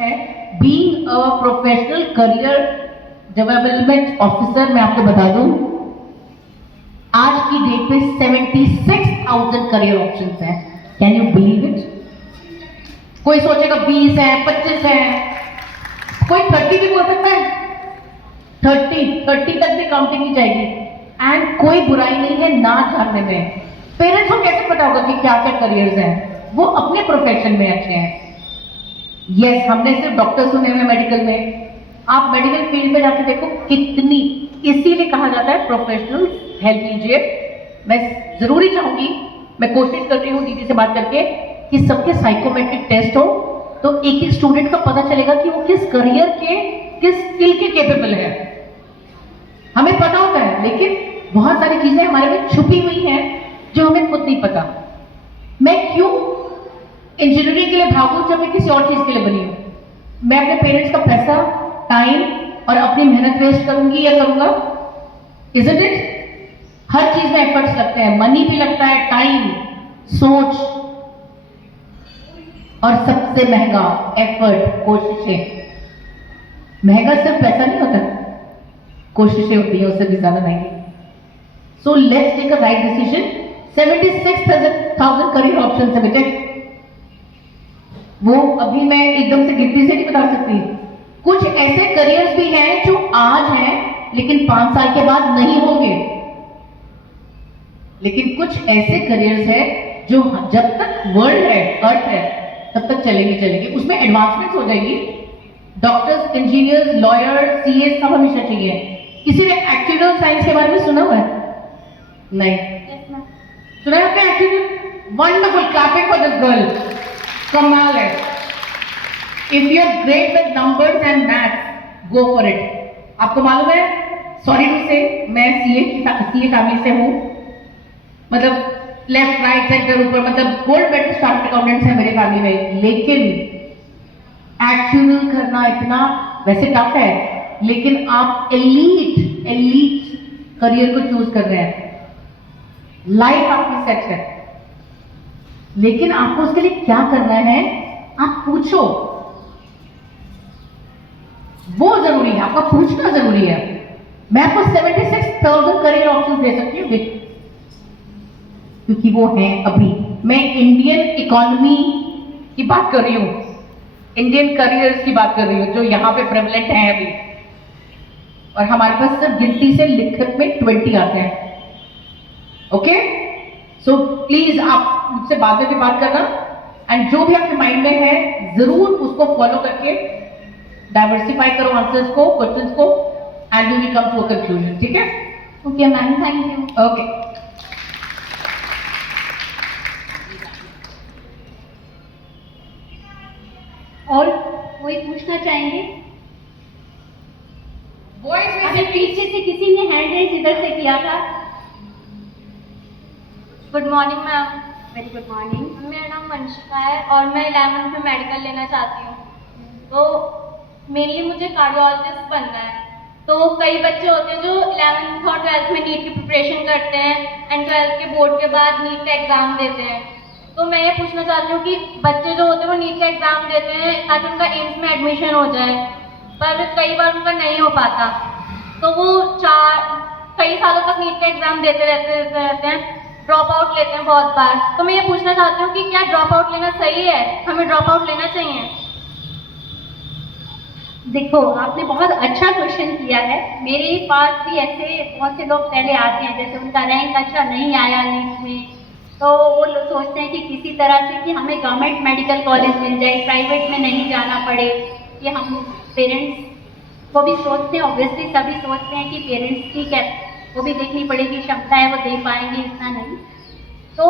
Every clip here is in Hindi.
है being a professional career development officer. मैं आपको बता दूं आज की डेट पे 76,000 करियर ऑप्शंस हैं। Can you believe it? कोई सोचेगा 20 है, 25 है, कोई 30 भी बोल सकता है। 30 तक भी काउंटिंग नहीं जाएगी। एंड कोई बुराई नहीं है ना जानने में। पेरेंट्स को कैसे पता होगा कि क्या क्या करियर्स हैं? वो अपने प्रोफेशन में अच्छे हैं। यस, हमने सिर्फ डॉक्टर सुने हुए मेडिकल में। आप मेडिकल फील्ड में जाके देखो कितनी, इसीलिए कहा जाता है प्रोफेशनल हेल्प लीजिए। मैं जरूरी चाहूंगी, मैं कोशिश कर रही हूँ दीदी से बात करके कि सबके साइकोमेट्रिक टेस्ट हो तो एक एक स्टूडेंट का पता चलेगा कि वो किस करियर के, किस स्किल के केपेबल है। हमें पता होता है लेकिन बहुत सारी चीजें हमारे में छुपी हुई हैं जो हमें खुद नहीं पता। मैं क्यों इंजीनियरिंग के लिए भागूं जब मैं किसी और चीज के लिए बनी हूं? मैं अपने पेरेंट्स का पैसा, टाइम और अपनी मेहनत वेस्ट करूंगी या करूंगा? Isn't it? हर चीज में एफर्ट्स लगते हैं, मनी भी लगता है, टाइम, सोच, और सबसे महंगा एफर्ट, कोशिशें। महंगा सिर्फ पैसा नहीं होता, कोशिशें होती हैं उससे भी ज्यादा महंगी। So let's take a right decision. 76,000 career option है बेटे। वो अभी मैं एकदम से गिनती से नहीं बता सकती। कुछ ऐसे करियर्स भी हैं जो आज हैं लेकिन 5 साल के बाद नहीं होंगे। लेकिन कुछ ऐसे करियर्स हैं जो जब तक वर्ल्ड है, अर्थ है, तब तक चलेंगे। उसमें एडवांसमेंट्स हो जाएगी। डॉक्टर्स, इंजीनियर्स, लॉयर्स, सीए सब हमेशा चाहिए। किसी ने एक्चुअल साइंस के बारे में सुना हुआ है? नहीं सुना है आपने actual? Wonderful, clapping for this girl. कमाल है। If you are great with numbers and maths, go for it. आपको मालूम है, सॉरी टू से, मैं सीए फैमिली से हूं। मतलब लेफ्ट राइट सेंटर ऊपर, मतलब गोल्ड मेडल चार्टर्ड अकाउंटेंट्स है मेरे फैमिली में। लेकिन एक्चुअल करना इतना वैसे टफ है, लेकिन आप एलीट करियर को चूज कर रहे हैं। लाइफ आपकी सेट है, लेकिन आपको उसके लिए क्या करना है आप पूछो। वो जरूरी है, आपका पूछना जरूरी है। मैं आपको 76,000 करियर ऑप्शंस दे सकती हूँ क्योंकि वो हैं अभी। मैं इंडियन इकोनॉमी की बात कर रही हूँ, इंडियन करियर्स की बात कर रही हूँ जो यहाँ पे प्रेवलेंट हैं अभी। और हमारे पास सिर्फ गिनती से लिखत में 20 आते हैं। ओके, सो प्लीज आप मुझसे बाद में भी बात करना, एंड जो भी आपके माइंड में है जरूर उसको फॉलो करके डाइवर्सिफाई करो आंसर्स को, क्वेश्चंस को, and you will come to a conclusion. ठीक है? Okay ma'am, thank you. Okay, और कोई पूछना चाहेंगे? अभी पीछे से किसी ने हैंड रेज इधर से किया था। Good morning ma'am. Very good morning. मेरा नाम वंशिका है और मैं 11th में मेडिकल लेना चाहती हूँ। तो मेनली मुझे कार्डियोलॉजिस्ट बनना है। तो कई बच्चे होते हैं जो 11th और 12th में नीट की प्रिपरेशन करते हैं एंड 12th के बोर्ड के बाद नीट का एग्ज़ाम देते हैं। तो मैं ये पूछना चाहती हूँ कि बच्चे जो होते हैं वो नीट का एग्ज़ाम देते हैं ताकि उनका एम्स में एडमिशन हो जाए, पर कई बार उनका नहीं हो पाता। तो वो कई सालों तक नीट का एग्ज़ाम देते रहते हैं, ड्रॉप आउट लेते हैं बहुत बार। तो मैं ये पूछना चाहती हूँ कि क्या ड्रॉप आउट लेना सही है? हमें ड्रॉप आउट लेना चाहिए? देखो, आपने बहुत अच्छा क्वेश्चन किया है। मेरे पास भी ऐसे बहुत से लोग पहले आते हैं, जैसे उनका रैंक अच्छा नहीं आया नीट में, तो वो लोग सोचते हैं कि किसी तरह से कि हमें गवर्नमेंट मेडिकल कॉलेज मिल जाए, प्राइवेट में नहीं जाना पड़े। कि हम पेरेंट्स को भी सोचते हैं, ऑब्वियसली सभी सोचते हैं कि पेरेंट्स ठीक है, वो भी देखनी पड़ेगी, क्षमता है वो दे पाएंगे, इतना नहीं। तो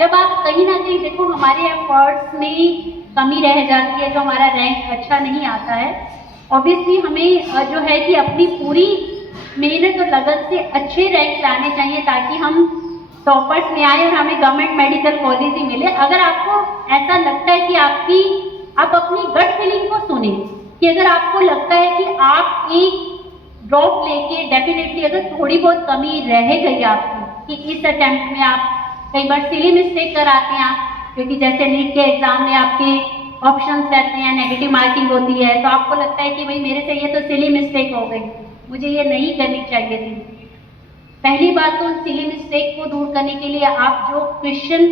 जब आप कहीं ना कहीं देखो हमारे एफर्ट्स में कमी रह जाती है, जो हमारा रैंक अच्छा नहीं आता है, ऑब्वियसली हमें जो है कि अपनी पूरी मेहनत और लगन से अच्छे रैंक लाने चाहिए ताकि हम टॉपर्स में आए और हमें गवर्नमेंट मेडिकल कॉलेज ही मिले। अगर आपको ऐसा लगता है कि आप अपनी गट फीलिंग को सुने, कि अगर आपको लगता है कि आप एक ड्रॉप लेके डेफिनेटली अगर थोड़ी बहुत कमी रह गई आपकी कि इस अटेम्प्ट में आप कई बार सिली मिस्टेक कराते हैं आप, क्योंकि जैसे नीट के एग्जाम में आपके ऑप्शंस रहते हैं, नेगेटिव मार्किंग होती है, तो आपको लगता है कि भाई मेरे से ये तो सिली मिस्टेक हो गई, मुझे ये नहीं करनी चाहिए थी। पहली बात तो उन सिली मिस्टेक को दूर करने के लिए आप जो क्वेश्चन,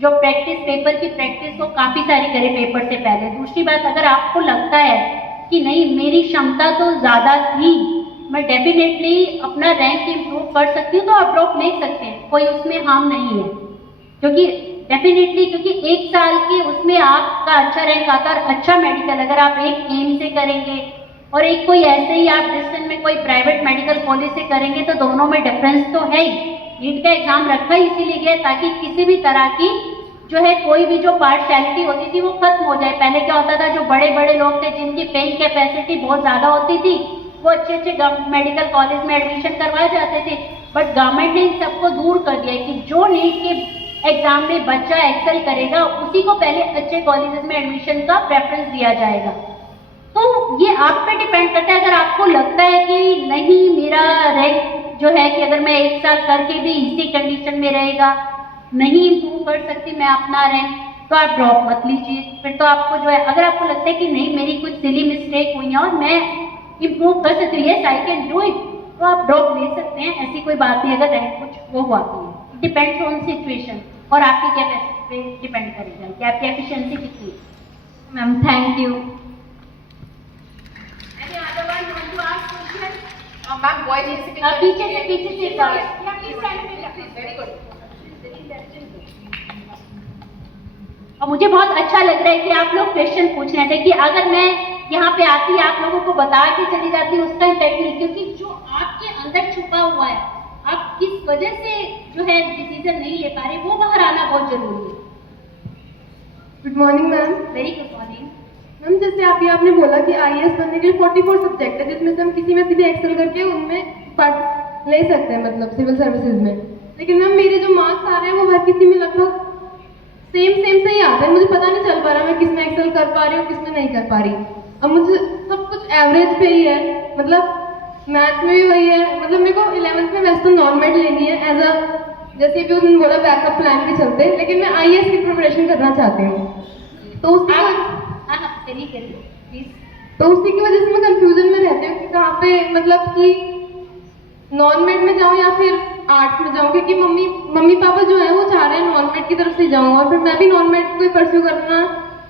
जो प्रैक्टिस, पेपर की प्रैक्टिस को काफ़ी सारी करें पेपर से पहले। दूसरी बात, अगर आपको लगता है कि नहीं मेरी क्षमता तो ज़्यादा थी, मैं डेफिनेटली अपना रैंक इम्प्रूव कर सकती हूँ, तो आप ड्रॉप ले सकते हैं, कोई उसमें हार्म नहीं है। क्योंकि डेफिनेटली, क्योंकि 1 साल के उसमें आपका अच्छा रैंक आता है, अच्छा मेडिकल अगर आप एक एम से करेंगे और एक कोई ऐसे ही आप डिस्टेंस में कोई प्राइवेट मेडिकल कॉलेज से करेंगे, तो दोनों में डिफरेंस तो है ही। नीट का एग्जाम रखा ही इसीलिए गया ताकि किसी भी तरह की जो है कोई भी जो पार्शियलिटी होती थी वो खत्म हो जाए। पहले क्या होता था, जो बड़े बड़े लोग थे जिनकी पेइंग कैपेसिटी बहुत ज़्यादा होती थी, वो अच्छे अच्छे मेडिकल कॉलेज में एडमिशन करवाए जाते थे, बट गवर्नमेंट ने इन सबको दूर कर दिया कि जो नीट के एग्जाम में बच्चा एक्सेल करेगा उसी को पहले अच्छे कॉलेजेस में एडमिशन का प्रेफरेंस दिया जाएगा। तो ये आप पे डिपेंड करता है, अगर आपको लगता है कि नहीं मेरा रैंक जो है कि अगर मैं 1 साल करके भी इसी कंडीशन में रहेगा, नहीं इम्प्रूव कर सकती मैं अपना रैंक, तो आप ड्रॉप मत लीजिए। फिर तो आपको जो है, अगर आपको लगता है कि नहीं मेरी कुछ सिली मिस्टेक हुई है और मैं इम्प्रूव कर सकती हूँ, yes I can do it, तो आप ड्रॉप ले सकते हैं, ऐसी कोई बात नहीं। अगर रैंक कुछ वो हुआ तो डिपेंड्स ऑन सिचुएशन और आपकी कैपेसिटी पे डिपेंड करेगा कि आपकी एफिशिएंसी कितनी है। Ma'am thank you. Ma'am boys पीछे पीछे से वेरी गुड। और मुझे बहुत अच्छा लग रहा है कि आप लोग क्वेश्चन पूछ रहे थे कि अगर मैं यहाँ पे आती आप लोगों को बता के चली जाती उसका इम्पैक्ट नहीं, क्योंकि जो आपके अंदर छुपा हुआ है, आप किस वजह से जो है डिसीजन नहीं ले पा रहे, वो बाहर आना बहुत जरूरी है। Good morning ma'am. Very good morning ma'am, जैसे आपने बोला कि आईएएस बनने के लिए 44 सब्जेक्ट है, जिसमें से हम किसी में से भी एक्सेल करके उनमें पार्ट ले सकते हैं, मतलब सिविल सर्विसेज में। लेकिन मैम मेरे जो मार्क्स आ रहे हैं वो हर किसी में लगभग सेम से ही आते हैं। मुझे पता नहीं चल पा रहा मैं किस में एक्सेल कर पा रही हूँ, किस में नहीं कर पा रही। अब मुझे सब कुछ एवरेज पे ही है, मतलब मैथ्स में भी वही है। मतलब मेरे को 11th में वैसे तो नॉन मेड लेनी है एज अ, जैसे भी उन्होंने बोला बैकअप प्लान के चलते, लेकिन मैं आईएएस की प्रिपरेशन करना चाहती हूँ। तो उसी की वजह से मैं कंफ्यूजन में रहती हूँ कि कहाँ पे, मतलब कि नॉन मेड में जाऊँ या फिर आर्ट्स में जाऊँ, क्योंकि मम्मी पापा जो है वो चाह रहे हैं नॉन मेड की तरफ से जाऊँ, और फिर मैं भी नॉन मेड को परस्यू करना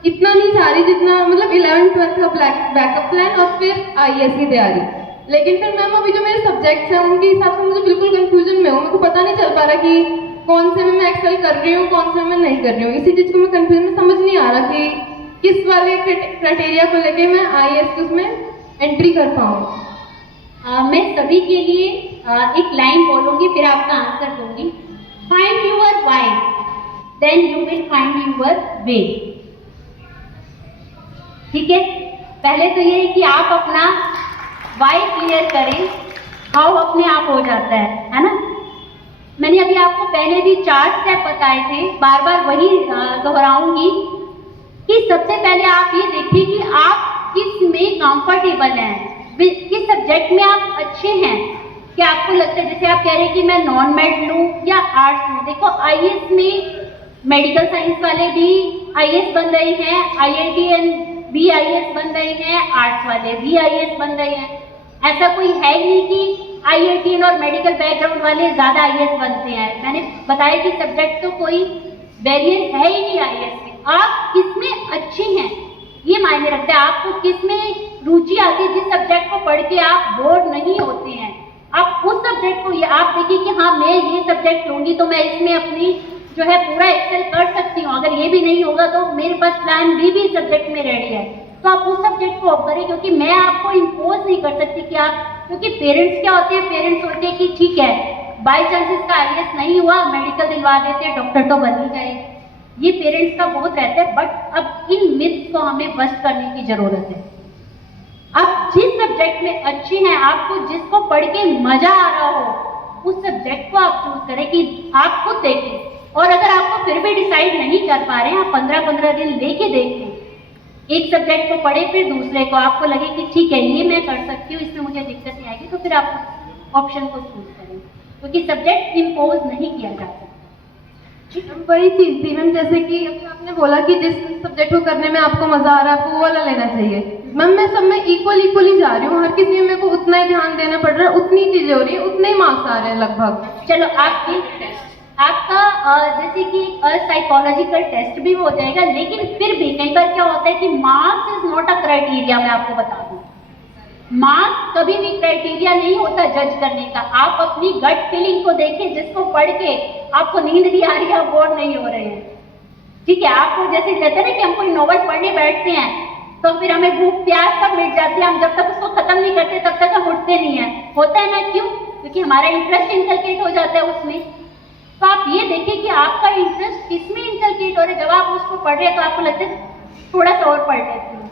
इतना नहीं चाह रही जितना, मतलब 11th-12th का बैकअप प्लान और फिर आईएएस की तैयारी। लेकिन फिर मैम अभी जो मेरे सब्जेक्ट्स हैं उनके हिसाब से मुझे बिल्कुल कंफ्यूजन में हूँ। मेरे को पता नहीं चल पा रहा कि कौन से में मैं एक्सेल कर रही हूँ, कौन से में नहीं कर रही हूँ। इसी चीज़ को मैं कंफ्यूजन में समझ नहीं आ रहा कि किस वाले क्राइटेरिया को लेके मैं आईएएस की उसमें एंट्री कर पाऊँ। मैं सभी के लिए एक लाइन बोलूँगी, फिर आपका आंसर दूंगी। Find your why, then you will find your way. ठीक है, पहले तो ये है कि आप अपना वाई क्लियर करें, हाउ अपने आप हो जाता है ना। मैंने अभी आपको पहले भी 4 स्टेप बताए थे, बार बार वही दोहराऊंगी कि सबसे पहले आप ये देखिए कि आप किस में कंफर्टेबल हैं, किस सब्जेक्ट में आप अच्छे हैं। क्या आपको लगता है, जैसे आप कह रहे हैं कि मैं नॉन मेड लूँ या आर्ट्स लूँ, देखो आईएएस में मेडिकल साइंस वाले भी आईएएस बन रहे हैं, IITN भी आईएएस बन रहे हैं, आर्ट्स वाले भी आईएएस बन रहे हैं। ऐसा कोई है ही नहीं कि IITN और मेडिकल बैकग्राउंड वाले ज़्यादा आईएएस बनते हैं। मैंने बताया कि सब्जेक्ट तो कोई बैरियर है ही नहीं आईएएस में। आप किसमें अच्छे हैं ये मायने रखता है, आपको किसमें रुचि आती है, जिस सब्जेक्ट को पढ़ के आप बोर नहीं होते हैं, आप उस सब्जेक्ट को आप देखिए कि हाँ मैं ये सब्जेक्ट लूँगी तो मैं इसमें अपनी जो है पूरा एक्सेल कर सकती हूँ। अगर ये भी नहीं होगा तो मेरे पास प्लान भी सब्जेक्ट में रेडी है, तो आप उस सब्जेक्ट को ऑफ करें। क्योंकि मैं आपको इम्पोज नहीं कर सकती कि आप, क्योंकि पेरेंट्स क्या होते हैं, पेरेंट्स सोचते हैं कि ठीक है बाई चांस इसका आईएएस नहीं हुआ, मेडिकल दिलवा देते हैं, डॉक्टर तो बन ही जाए। ये पेरेंट्स का बहुत रहता है, बट अब इन मिथ्स को हमें बस्ट करने की जरूरत है। आप जिस सब्जेक्ट में अच्छे हैं, आपको जिसको पढ़ के मजा आ रहा हो, उस सब्जेक्ट को आप चूज करें कि आप खुद देखें। और अगर आपको फिर भी डिसाइड नहीं कर पा रहे हैं, आप 15-15 दिन लेके देखें, एक सब्जेक्ट को पढ़े फिर दूसरे को, आपको लगे कि ठीक है ये मैं कर सकती हूँ, इसमें मुझे दिक्कत नहीं आएगी, तो फिर आप ऑप्शन को चूज करें, क्योंकि सब्जेक्ट इम्पोज नहीं किया जा सकता। वही चीज़ थी मैम, जैसे कि अभी आपने बोला कि जिस सब्जेक्ट को करने में आपको मज़ा आ रहा है आपको वो वाला लेना चाहिए। मैम मैं सब में इक्वली जा रही हूँ, हर किसी में मेरे को उतना ही ध्यान देना पड़ रहा है, उतनी चीज़ें हो रही है, उतने ही मार्क्स आ रहे हैं लगभग। चलो आपका जैसे कि साइकोलॉजिकल टेस्ट भी हो जाएगा, लेकिन फिर भी कई बार क्या होता है कि marks is not a criteria. मैं आपको बता दूं, मार्क्स कभी भी क्राइटेरिया नहीं होता जज करने का। आप अपनी गट फीलिंग को देखिए, जिसको पढ़ के आपको नींद नहीं आ रही है, बोर नहीं हो रहे हैं, ठीक है। आपको जैसे कहते हैं ना कि हम कोई नॉवल पढ़ने बैठते हैं तो फिर हमें भूख प्यास तक मिट जाती है, हम जब तक उसको खत्म नहीं करते तब तक हम उठते नहीं है, होता है ना? क्यों? क्योंकि हमारा इंटरेस्ट इंकलकेट हो जाता है उसमें। तो आप ये देखिए कि आपका इंटरेस्ट किसमें इंकलकेट हो रहा है। जब आप उसको पढ़ रहे हैं तो आपको लगता है थोड़ा सा और पढ़ लेती हूँ,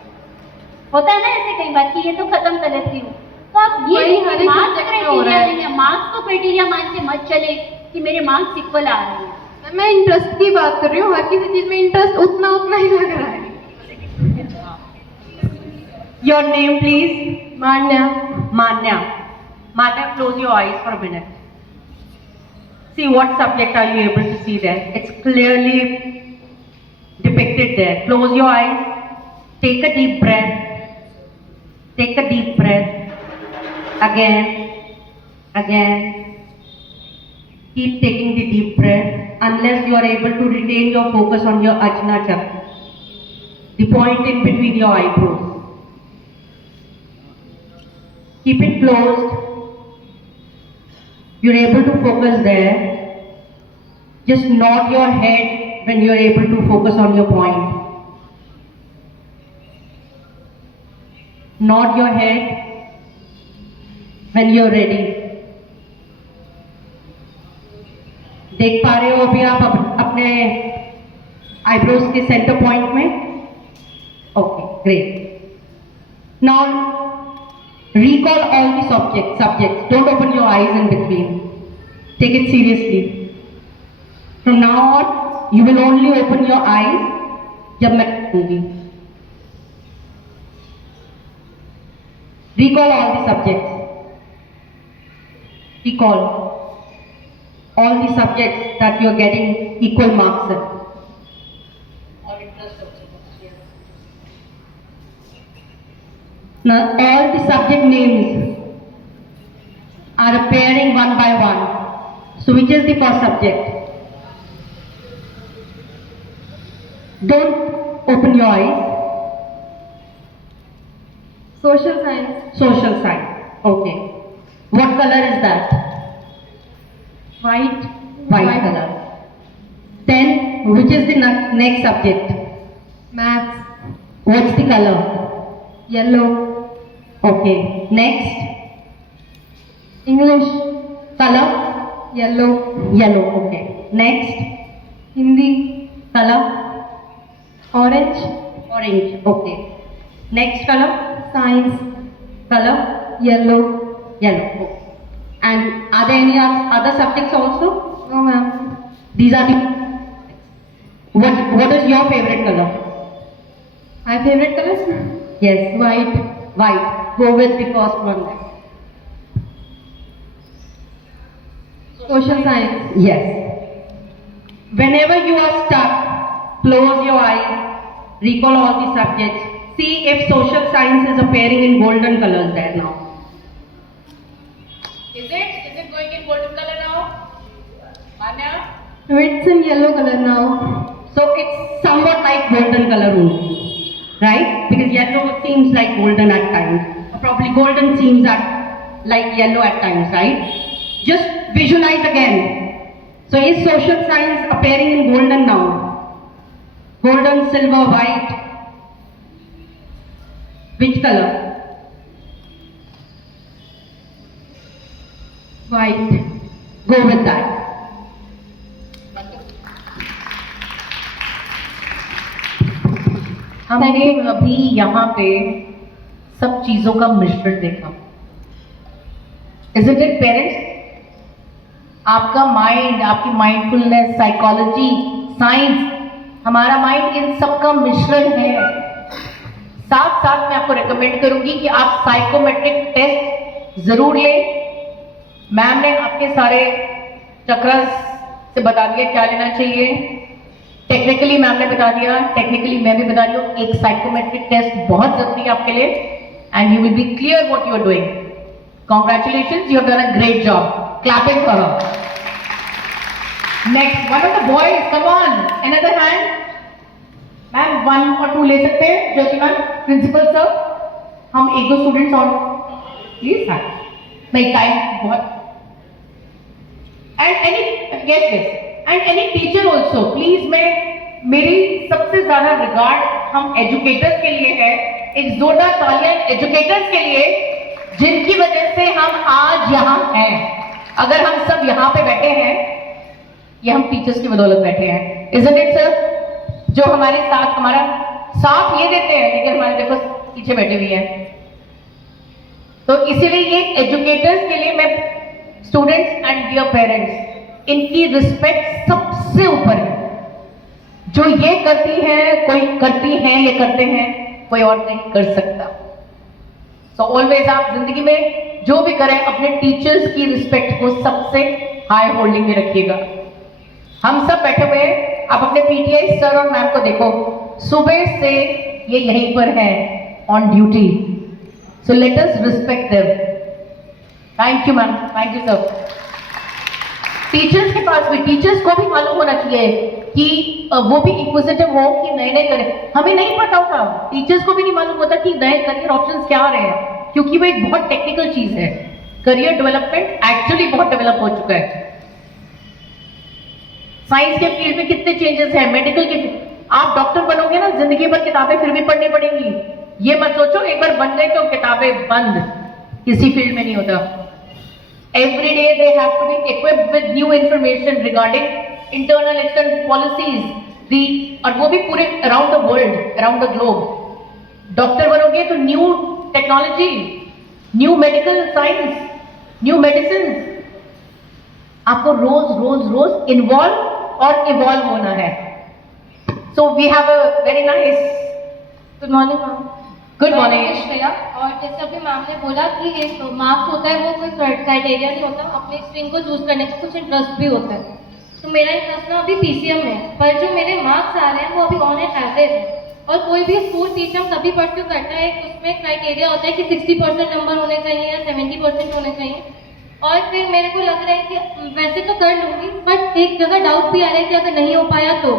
होता है ना ऐसे कई बार कि ये तो खत्म कर लेती हूँ। तो आप ये मार्क्स क्राइटेरिया नहीं है, मार्क्स को क्राइटेरिया मान के मत चले कि मेरे मार्क्स इक्वल आ रहे हैं। मैं इंटरेस्ट की बात कर रही हूँ, हर किसी चीज़ में इंटरेस्ट उतना ही लग रहा है। Your name, please. Manya. Manya. Manya, close your eyes for a minute. See, what subject are you able to see there? It's clearly depicted there. Close your eyes. Take a deep breath. Take a deep breath. Again. Keep taking the deep breath unless you are able to retain your focus on your Ajna Chakra, the point in between your eyebrows. Keep it closed. You're able to focus there. Just nod your head when you're able to focus on your point. Nod your head when you're ready. देख पा रहे हो अभी आप अपने आईब्रोज के सेंटर पॉइंट में? Okay, great. Now recall all the subjects. Don't open your eyes in between. Take it seriously. From now on, you will only open your eyes जब मैं कहूँगी. Recall all the subjects. Recall all the subjects that you are getting equal marks in. Now, all the subject names are appearing one by one. So, which is the first subject? Don't open your eyes. Social science। Social science. Okay. What color is that? White। White color. Then, which is the next subject? Maths। What's the color? Yellow। Okay. Next. English। Color? Yellow। Yellow. Okay. Next. Hindi. Color? Orange। Orange. Okay. Next color? Science। Color? Yellow। Yellow. Okay. And are there any other subjects also? No ma'am। These are the. What is your favorite color? My favorite colors? Yes. White। White. Go with the first one. Social science। Yes. Whenever you are stuck, close your eyes, recall all the subjects. See if social science is appearing in golden colors there now. Is it going in golden color now? Manya? It's in yellow color now। So it's somewhat like golden color only, right? Because yellow seems like golden at times. Or probably golden seems like yellow at times, right? Just visualize again. So is social science appearing in golden now? Golden, silver, white. Which color? White। Go with that. हमने अभी यहाँ पे सब चीजों का मिश्रण देखा। Isn't it parents? आपका माइंड, आपकी माइंडफुलनेस, साइकोलॉजी, साइंस, हमारा माइंड इन सब का मिश्रण है। साथ साथ मैं आपको रिकमेंड करूंगी कि आप साइकोमेट्रिक टेस्ट जरूर लें। मैम ने आपके सारे चक्रस से बता दिया क्या लेना चाहिए, टेक्निकली मैम ने बता दिया, टेक्निकली मैं भी बता रही हूँ। एक साइकोमेट्रिक टेस्ट बहुत जरूरी है आपके लिए and you will be clear what you are doing. Congratulations, you have done a great job, clapping for her. Next, one of the boys, come on, another hand. Ma'am 1 और 2 ले सकते हैं, ज्योति मैम, प्रिंसिपल सर, हम 1-2 स्टूडेंट्स और प्लीज। हाँ, नहीं टाइम बहुत। And any yes yes and any teacher also please, मैं मेरी सबसे ज्यादा रिगार्ड हम एजुकेटर्स के लिए है। एक जोरदार तालियां एजुकेटर्स के लिए जिनकी वजह से हम आज यहाँ हैं। अगर हम सब यहाँ पे बैठे हैं, ये हम टीचर्स की बदौलत बैठे हैं, इज़न्ट इट सर? जो हमारे साथ हमारा साथ ये देते हैं, लेकिन हमारे देखो पीछे बैठे हुए हैं। तो इसीलिए ये एजुकेटर्स के लिए मैं, स्टूडेंट्स एंड डियर पेरेंट्स, इनकी रिस्पेक्ट सबसे ऊपर है। जो ये करती है, कोई करती हैं, ये करते हैं, कोई और नहीं कर सकता। सो ऑलवेज आप जिंदगी में जो भी करें, अपने टीचर्स की रिस्पेक्ट को सबसे हाई होल्डिंग में रखिएगा। हम सब बैठे हुए हैं, आप अपने पीटीआई सर और मैम को देखो, सुबह से ये यहीं पर है on duty. So let us respect them. Thank you ma'am, thank you sir. Teachers के पास भी, टीचर्स को भी मालूम होना चाहिए कि वो भी इंक्विजिटिव हो कि नए नए करें। हमें नहीं पता होता, टीचर्स को भी नहीं मालूम होता कि नए करियर ऑप्शंस क्या आ रहे हैं, क्योंकि वो एक बहुत टेक्निकल चीज है। करियर डेवलपमेंट एक्चुअली बहुत डेवलप हो चुका है। साइंस के फील्ड में कितने चेंजेस हैं, मेडिकल के, आप डॉक्टर बनोगे ना, जिंदगी भर किताबें फिर भी पढ़नी पड़ेंगी। ये मत सोचो एक बार बन गए तो किताबें बंद, किसी फील्ड में नहीं होता। Every day they have to be equipped with new information regarding internal external policies, और वो भी पूरे around the world, around the globe। Doctor बनोगे तो new technology, new medical science, new medicine, आपको रोज रोज रोज इन्वॉल्व और इवॉल्व होना है। So we have a very nice, good morning ma'am. Good morning Shreya. और जैसे अभी मैम ने बोला कि एक मार्क्स होता है, वो कोई क्राइटेरिया नहीं होता, अपने स्ट्रीम को चूज करने का कुछ इंटरेस्ट भी होता है। तो मेरा इंटरेस्ट ना अभी पीसीएम में है, पर जो मेरे मार्क्स आ रहे हैं वो अभी ऑन एन एवरेज है। और कोई भी स्कूल पीसीएम तभी परस्यू करता है, उसमें क्राइटेरिया होता है कि 60% नंबर होने चाहिए या 70% होने चाहिए। और फिर मेरे को लग रहा है कि वैसे तो कर लूँगी, बट एक जगह डाउट भी आ रहा है कि अगर नहीं हो पाया तो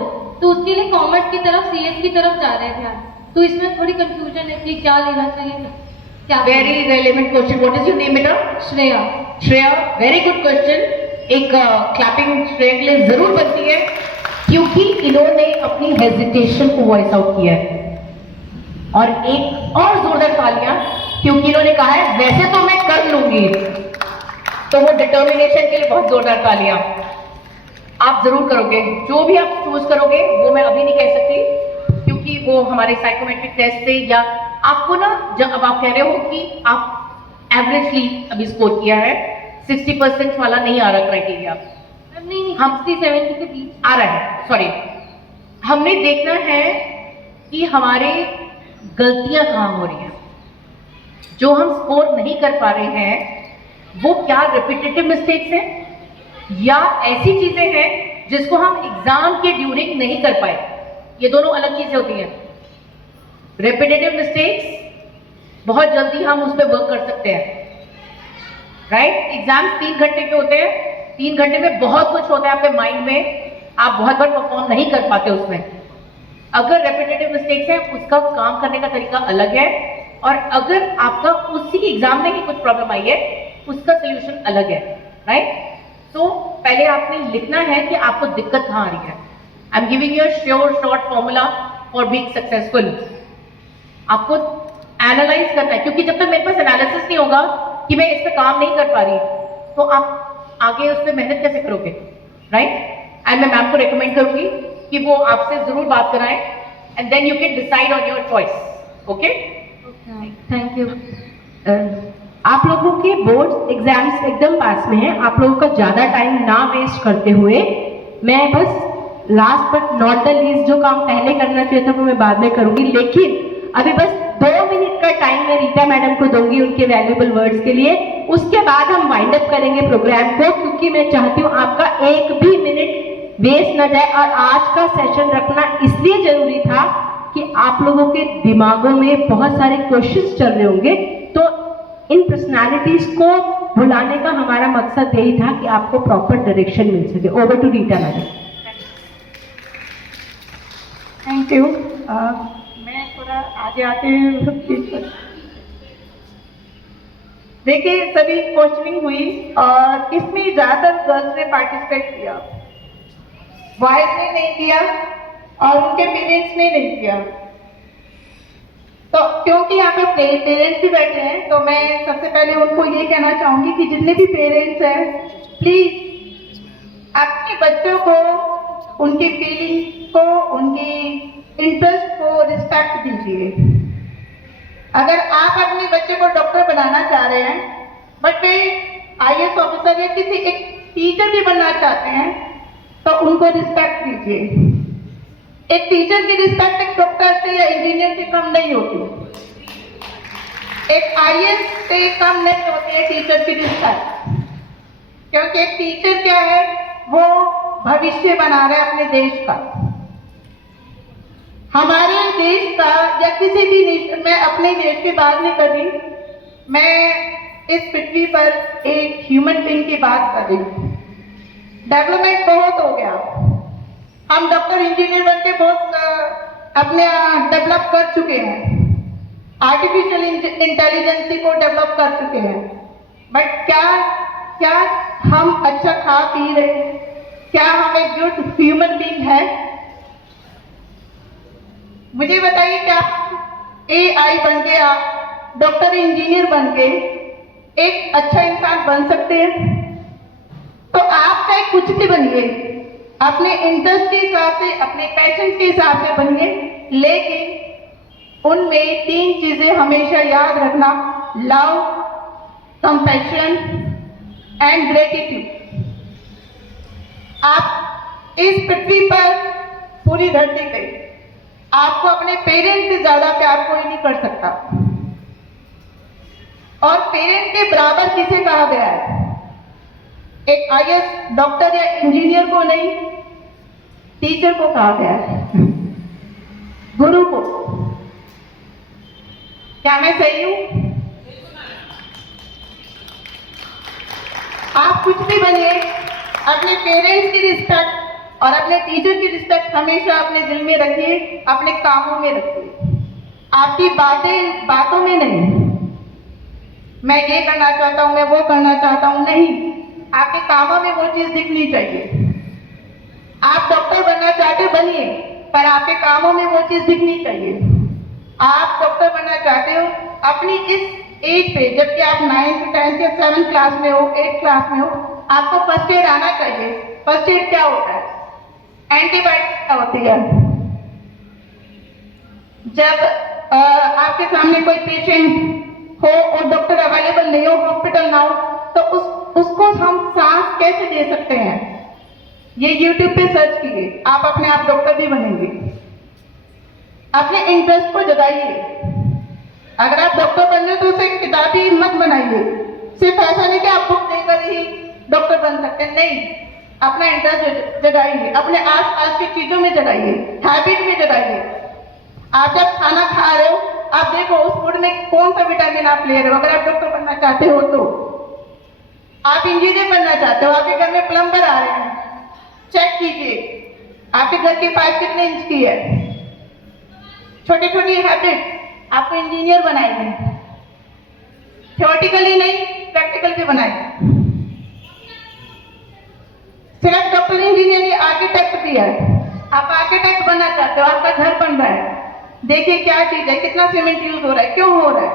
उसके लिए कॉमर्स की तरफ, सीएस की तरफ जा रहे हैं ध्यान। तो इसमें थोड़ी कंफ्यूजन है कि क्या लेना चाहिए, क्या। Very relevant question. What is your name बेटा? Shreya. Shreya, very good question. एक क्लैपिंग श्रेया के लिए जरूर बनती है, क्योंकि इन्होंने अपनी हेजिटेशन को वॉइस आउट किया है। और एक और जोरदार तालियां, क्योंकि इन्होंने कहा है वैसे तो मैं कर लूंगी, तो वो डिटर्मिनेशन के लिए बहुत जोरदार तालियां। आप जरूर करोगे, जो भी आप चूज करोगे वो मैं अभी नहीं कह सकती, क्योंकि वो हमारे साइकोमेट्रिक टेस्ट से, या आपको ना, जब अब आप कह रहे हो कि आप एवरेजली अभी स्कोर किया है, 60% वाला नहीं आ रहा क्राइटेरिया। नहीं, हम 60-70 के बीच आ रहा है, सॉरी। हमने देखना है कि हमारे गलतियां कहाँ हो रही हैं, जो हम स्कोर नहीं कर पा रहे हैं वो क्या रिपीटेटिव मिस्टेक्स हैं या ऐसी चीजें हैं जिसको हम एग्जाम के ड्यूरिंग नहीं कर पाए। ये दोनों अलग चीजें होती हैं। रिपीटेटिव मिस्टेक्स बहुत जल्दी हम उस पर वर्क कर सकते हैं, राइट। एग्जाम्स 3 घंटे के होते हैं, 3 घंटे में बहुत कुछ होता है आपके माइंड में, आप बहुत बार परफॉर्म नहीं कर पाते उसमें। अगर रेपिटेटिव मिस्टेक्स है, उसका काम करने का तरीका अलग है, और अगर आपका उसी एग्जाम में ही कुछ प्रॉब्लम आई है, उसका सोल्यूशन अलग है, राइट। तो पहले आपने लिखना है कि आपको दिक्कत कहाँ आ रही है। I am giving you a sure short formula for being successful. आपको एनालाइज करना है, क्योंकि जब तक मेरे पास एनालिसिस नहीं होगा कि मैं इस पे काम नहीं कर पा रही, तो आप आगे उस पर मेहनत कैसे करोगे, राइट। एंड मैं मैम को रिकमेंड करूंगी कि वो आपसे जरूर बात कराएं, and then you can decide on your choice. Okay, thank you. आप लोगों के बोर्ड एग्जाम्स एकदम पास में हैं, आप लोगों का ज़्यादा टाइम ना वेस्ट करते हुए मैं बस last but not the least जो काम पहले करना चाहिए था वो मैं बाद में करूंगी, लेकिन अभी बस 2 मिनट का टाइम मैं रीता मैडम को दूंगी उनके वैल्यूएबल वर्ड्स के लिए। उसके बाद हम वाइंड अप करेंगे प्रोग्राम को, क्योंकि मैं चाहती हूँ आपका एक भी मिनट वेस्ट न जाए। और आज का सेशन रखना इसलिए जरूरी था कि आप लोगों के दिमागों में बहुत सारे क्वेश्चंस चल रहे होंगे, तो इन पर्सनालिटीज को बुलाने का हमारा मकसद यही था कि आपको प्रॉपर डायरेक्शन मिल सके। Over to Rita madam. Thank you. मैं थोड़ा आगे आते हैं। देखिए, सभी क्वेश्चनिंग हुई और इसमें ज़्यादातर गर्ल्स ने पार्टिसिपेट किया, बॉयज ने नहीं किया और उनके पेरेंट्स ने नहीं किया। तो क्योंकि यहाँ पे पेरेंट्स भी बैठे हैं, तो मैं सबसे पहले उनको ये कहना चाहूँगी कि जितने भी पेरेंट्स हैं, प्लीज़ अपने बच्चों को, उनकी फीलिंग को, उनकी इंटरेस्ट को रिस्पेक्ट दीजिए। अगर आप अपने बच्चे को डॉक्टर बनाना चाह रहे हैं, बट वे IAS ऑफिसर या किसी एक टीचर भी बनना चाहते हैं, तो उनको रिस्पेक्ट दीजिए। एक टीचर की रिस्पेक्ट एक डॉक्टर से या इंजीनियर से कम नहीं होती, एक IAS से कम नहीं होती है टीचर की रिस्पेक्ट। क्योंकि एक टीचर क्या है, वो भविष्य बना रहा है अपने देश का, हमारे देश का, या किसी भी देश। मैं अपने देश की बात नहीं कर रही, मैं इस पृथ्वी पर एक ह्यूमन बीइंग की बात कर रही हूँ। डेवलपमेंट बहुत हो गया, हम डॉक्टर इंजीनियर बनके बहुत अपने डेवलप कर चुके हैं, आर्टिफिशियल इंटेलिजेंसी को डेवलप कर चुके हैं, बट क्या हम अच्छा खा पी रहे हैं? क्या हम एक गुड ह्यूमन बीइंग है? मुझे बताइए, क्या AI बन के, आप डॉक्टर इंजीनियर बन के एक अच्छा इंसान बन सकते हैं? तो आप चाहे कुछ भी बनिए, अपने इंटरेस्ट के हिसाब से, अपने पैशन के हिसाब से बनिए, लेकिन उनमें 3 चीजें हमेशा याद रखना: लव, कंपैशन एंड ग्रेटिट्यूड। आप इस पृथ्वी पर, पूरी धरती पे, आपको अपने पेरेंट्स से ज्यादा प्यार कोई नहीं कर सकता, और पेरेंट के बराबर किसे कहा गया है? एक IAS डॉक्टर या इंजीनियर को नहीं, टीचर को कहा गया है, गुरु को। क्या मैं सही हूं? आप कुछ भी बनिए, अपने पेरेंट्स की रिस्पेक्ट और अपने टीचर की रिस्पेक्ट हमेशा अपने दिल में रखिए, अपने कामों में रखिए, आपकी बातों में नहीं। मैं ये करना चाहता हूं, मैं वो करना चाहता हूं, नहीं, आपके कामों में वो चीज दिखनी चाहिए। आप डॉक्टर बनना चाहते बनिए, पर आपके कामों में वो चीज दिखनी चाहिए। आप डॉक्टर बनना चाहते हो, अपनी इस एज पे, जबकि आप 9th, 10th या 7th क्लास में हो, 8th क्लास में हो, आपको फर्स्ट एड आना चाहिए। फर्स्ट एड क्या होता है? एंटीबायोटिक क्या होती है? जब आपके सामने कोई पेशेंट हो और डॉक्टर अवेलेबल नहीं हो, हॉस्पिटल ना हो, तो उसको हम सांस कैसे दे सकते हैं? ये YouTube पे सर्च कीजिए, आप अपने आप डॉक्टर भी बनेंगे। अपने इंटरेस्ट को जगाइए। अगर आप डॉक्टर बन रहे हो तो उसे किताबी मत बनाइए। सिर्फ ऐसा नहीं कि आप बुक देकर ही डॉक्टर बन सकते हैं, नहीं, अपना इंटरेस्ट जगाइए, अपने आसपास की चीजों में जगाइए, हैबिट में जगाइए। आप जब खाना खा रहे हो, आप देखो उस फूड में कौन सा विटामिन आप ले रहे हो। अगर आप डॉक्टर बनना चाहते हो, तो आप इंजीनियर बनना चाहते हो, आपके घर में प्लम्बर आ रहे हैं, चेक कीजिए आपके घर की पाइप कितने इंच की है। छोटी छोटी हैबिट आपको इंजीनियर बनाएंगे, थ्योरेटिकली नहीं, प्रैक्टिकल भी बनाएंगे। सिर्फ डॉक्टर इंजीनियर नहीं, आर्किटेक्ट भी है। आप आर्किटेक्ट बनना चाहते हो, आपका घर बन रहा है, देखिए क्या चीज है, कितना सीमेंट यूज हो रहा है, क्यों हो रहा है,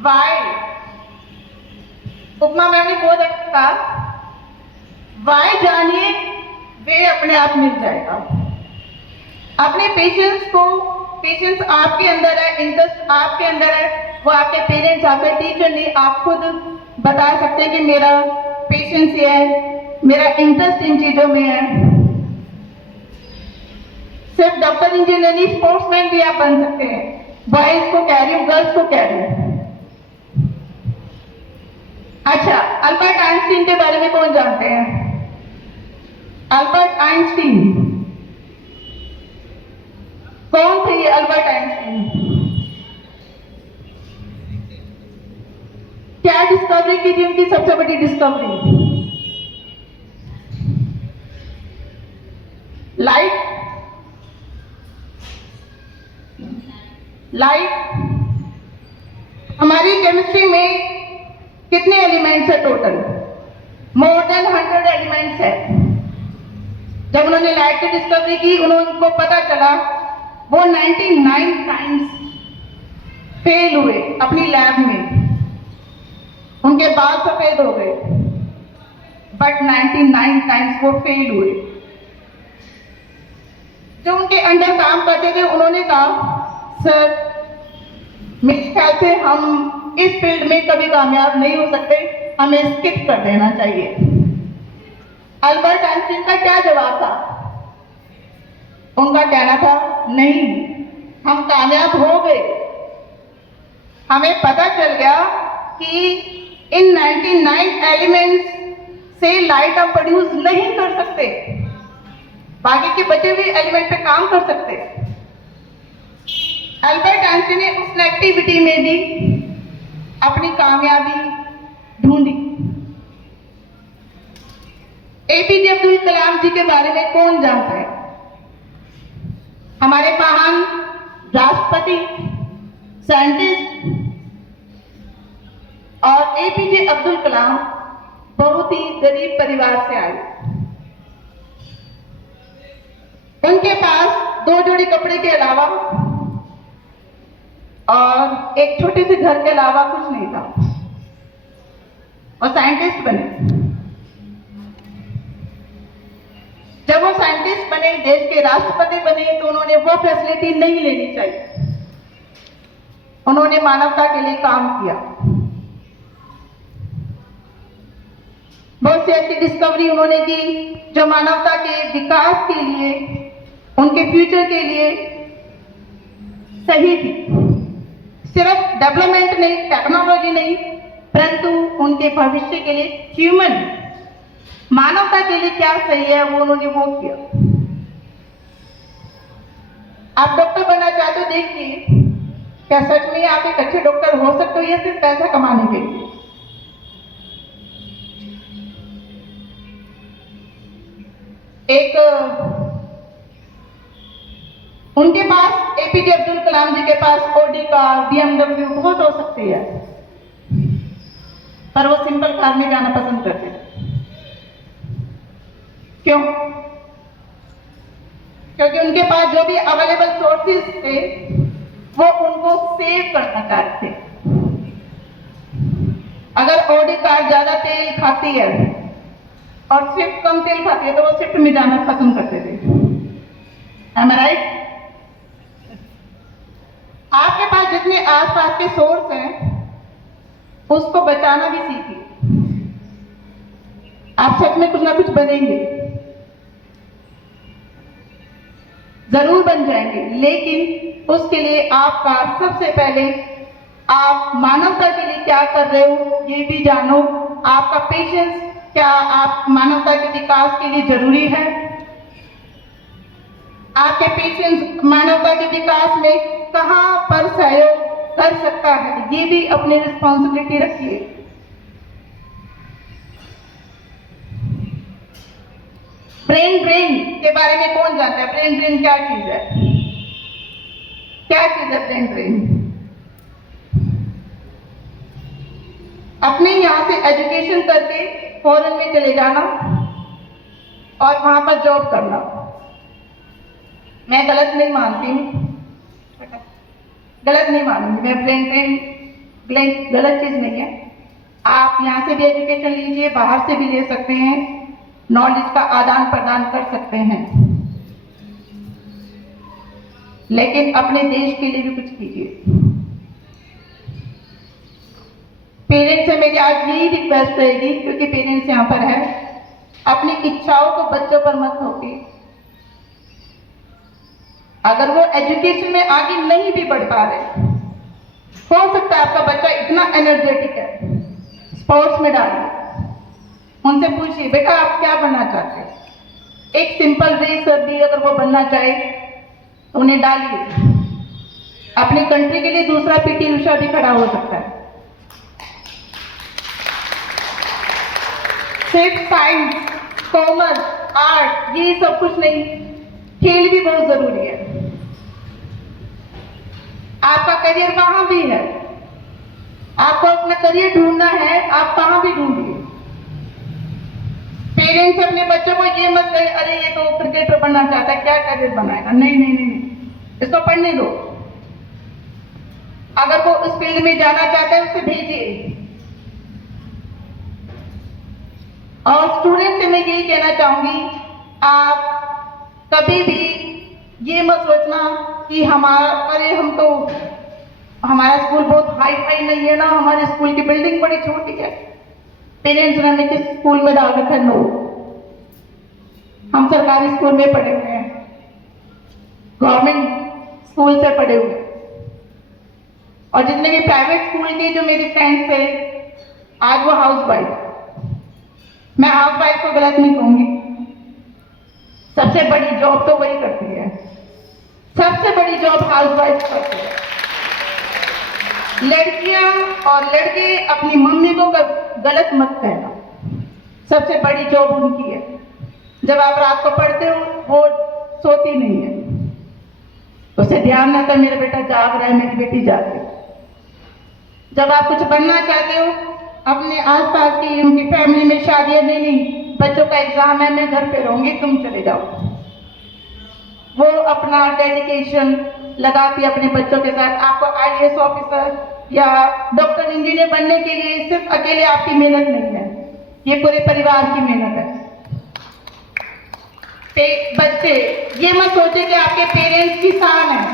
वाई। उपमा मैम ने बहुत अच्छा कहा, वाई जानिए, वे अपने आप मिल जाएगा। अपने पेशेंस आपके अंदर है, इंटरेस्ट आपके अंदर है, वो आपके पेरेंट्स, आपके टीचर नहीं, आप खुद बता सकते हैं कि मेरा पेशेंस ये है, मेरा इंटरेस्ट इन चीजों में है। सिर्फ डॉक्टर इंजीनियर नहीं, स्पोर्ट्समैन भी आप बन सकते हैं। बॉयज को कह रही हूँ, गर्ल्स को कह रही हूँ। अच्छा, अल्बर्ट आइंस्टीन के बारे में कौन जानते हैं? Albert Einstein. कौन थे ये अल्बर्ट आइंस्टीन? क्या डिस्कवरी की थी उनकी सबसे बड़ी डिस्कवरी? लाइट। हमारी केमिस्ट्री में कितने एलिमेंट्स है टोटल? मोर देन 100 एलिमेंट्स है। जब उन्होंने लाइट की डिस्कवरी की, उनको पता चला वो 99 टाइम्स फेल हुए अपनी लैब में, उनके बाल सफेद हो गए, बट 99 टाइम्स वो फेल हुए। जो उनके अंडर काम करते थे उन्होंने कहा, सर मेरे ख्याल से हम इस फील्ड में कभी कामयाब नहीं हो सकते, हमें स्किप कर देना चाहिए। अल्बर्ट आइंस्टीन का क्या जवाब था? उनका कहना था, नहीं, हम कामयाब हो गए। हमें पता चल गया कि इन 99 एलिमेंट्स से लाइट हम प्रोड्यूस नहीं कर सकते, बाकी के बचे हुए एलिमेंट पे काम कर सकते। अल्बर्ट आइंस्टीन ने उस एक्टिविटी में भी अपनी कामयाबी ढूंढी। एपीजे अब्दुल कलाम जी के बारे में कौन जानता है? हमारे महान राष्ट्रपति, साइंटिस्ट। और एपीजे अब्दुल कलाम बहुत ही गरीब परिवार से आए। उनके पास 2 जोड़ी कपड़े के अलावा और एक छोटे से घर के अलावा कुछ नहीं था, और साइंटिस्ट बने। जब वो साइंटिस्ट बने, देश के राष्ट्रपति बने, तो उन्होंने वो फैसिलिटी नहीं लेनी चाहिए। उन्होंने मानवता के लिए काम किया। बहुत सी ऐसी डिस्कवरी उन्होंने की जो मानवता के विकास के लिए, उनके फ्यूचर के लिए सही थी। सिर्फ डेवलपमेंट नहीं, टेक्नोलॉजी नहीं, परंतु उनके भविष्य के लिए, ह्यूमन मानवता के लिए क्या सही है वो उन्होंने वो किया। आप डॉक्टर बनना चाहते हो, देखिए क्या सच में आप एक अच्छे डॉक्टर हो सकते हो या सिर्फ पैसा कमाने के लिए? उनके पास, एपीजे अब्दुल कलाम जी के पास ऑडी कार, BMW बहुत हो सकती है, पर वो सिंपल कार में जाना पसंद करते थे। क्यों? क्योंकि उनके पास जो भी अवेलेबल सोर्सेज थे वो उनको सेव करना चाहते थे। अगर ऑडी कार ज्यादा तेल खाती है और स्विफ्ट कम तेल खाती है तो वो स्विफ्ट में जाना पसंद करते थे। Am I right? आपके पास जितने आसपास के सोर्स हैं उसको बचाना भी सीखिए। आप सच में कुछ ना कुछ बनेंगे, जरूर बन जाएंगे, लेकिन उसके लिए आपका सबसे पहले आप मानवता के लिए क्या कर रहे हो ये भी जानो। आपका पेशेंस क्या आप मानवता के विकास के लिए जरूरी है? आपके पेशेंस मानवता के विकास में कहां पर सहयोग कर सकता है, ये भी अपनी रिस्पॉन्सिबिलिटी रखिए। ब्रेन ड्रेन के बारे में कौन जानता है? ब्रेन ड्रेन क्या चीज है? क्या चीज है ब्रेन ड्रेन? अपने यहाँ से एजुकेशन करके फॉरेन में चले जाना और वहां पर जॉब करना। मैं गलत नहीं मानती हूँ, गलत नहीं मानूंगी मैं। ब्रेन ड्रेन गलत चीज नहीं है। आप यहाँ से भी एजुकेशन लीजिए, बाहर से भी ले सकते हैं, नॉलेज का आदान प्रदान कर सकते हैं, लेकिन अपने देश के लिए भी कुछ कीजिए। पेरेंट्स से मेरी आज यही रिक्वेस्ट रहेगी, क्योंकि पेरेंट्स यहाँ पर है, अपनी इच्छाओं को बच्चों पर मत थोपिए। अगर वो एजुकेशन में आगे नहीं भी बढ़ पा रहे, हो सकता है आपका बच्चा इतना एनर्जेटिक है, स्पोर्ट्स में डालिए, उनसे पूछिए बेटा आप क्या बनना चाहते हो, एक सिंपल रेसर भी अगर वो बनना चाहे तो उन्हें डालिए। अपनी कंट्री के लिए दूसरा पीटी उषा भी खड़ा हो सकता है। सिर्फ साइंस, कॉमर्स, आर्ट ये सब कुछ नहीं, खेल भी बहुत जरूरी है। आपका करियर कहाँ भी है, आपको अपना करियर ढूंढना है, आप कहाँ भी ढूंढिए। पेरेंट्स अपने बच्चों को ये मत कहे अरे ये तो क्रिकेटर बनना चाहता है, क्या करियर बनाएगा। नहीं नहीं नहीं नहीं, इसको पढ़ने दो। अगर वो उस फील्ड में जाना चाहता है उसे भेजिए। और स्टूडेंट से मैं यही कहना चाहूंगी, आप कभी भी ये मत सोचना कि हमारा अरे हम तो हमारा स्कूल बहुत हाई फाई नहीं है ना, हमारे स्कूल की बिल्डिंग बड़ी छोटी है, पेरेंट्स ने हमें किस स्कूल में डाल रखा है। नो, हम सरकारी स्कूल में पढ़े हुए हैं, गवर्नमेंट स्कूल से पढ़े हुए हैं। और जितने भी प्राइवेट स्कूल के जो मेरी फ्रेंड्स थे आज वो हाउस वाइफ, मैं हाउस वाइफ को गलत नहीं कहूंगी, सबसे बड़ी जॉब तो वही करती है, सबसे बड़ी जॉब हाउस वाइफ करती है। लड़कियां और लड़के अपनी मम्मी को गलत मत कहना, सबसे बड़ी जॉब उनकी है। जब आप रात को पढ़ते हो वो सोती नहीं है, उसे ध्यान रहता है मेरा बेटा जाग रहा है, मेरी बेटी जाग रही है। जब आप कुछ बनना चाहते हो, अपने आसपास की उनकी फैमिली में शादियां नहीं, बच्चों का एग्जाम है, मैं घर पे रहूंगी, तुम चले जाओ। वो अपना डेडिकेशन लगाती है अपने बच्चों के साथ। आपको IAS ऑफिसर या डॉक्टर इंजीनियर बनने के लिए सिर्फ अकेले आपकी मेहनत नहीं है, ये पूरे परिवार की मेहनत है। बच्चे ये मत सोचे कि आपके पेरेंट्स किसान हैं,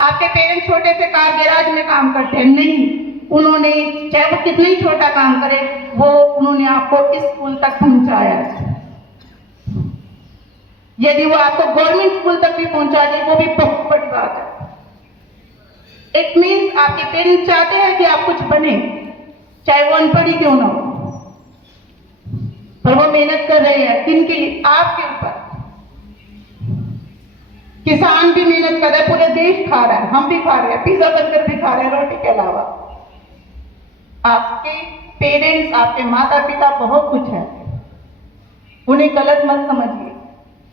आपके पेरेंट्स छोटे से कार गैराज में काम करते हैं, नहीं, उन्होंने चाहे वो कितना ही छोटा काम करे वो उन्होंने आपको इस स्कूल तक पहुंचाया है। यदि वो आपको गवर्नमेंट स्कूल तक भी पहुंचा दे वो भी बहुत बड़ी बात है। इट मीन्स आपके पेरेंट्स चाहते हैं कि आप कुछ बने, चाहे वो अनपढ़ ही क्यों ना हो, पर वो मेहनत कर रहे हैं किनके लिए, आपके ऊपर। किसान भी मेहनत कर रहा है, पूरे देश खा रहा है, हम भी खा रहे हैं, पिज्जा बर्गर भी खा रहे हैं रोटी के अलावा। आपके पेरेंट्स, आपके माता पिता बहुत कुछ है, उन्हें गलत मत समझिए।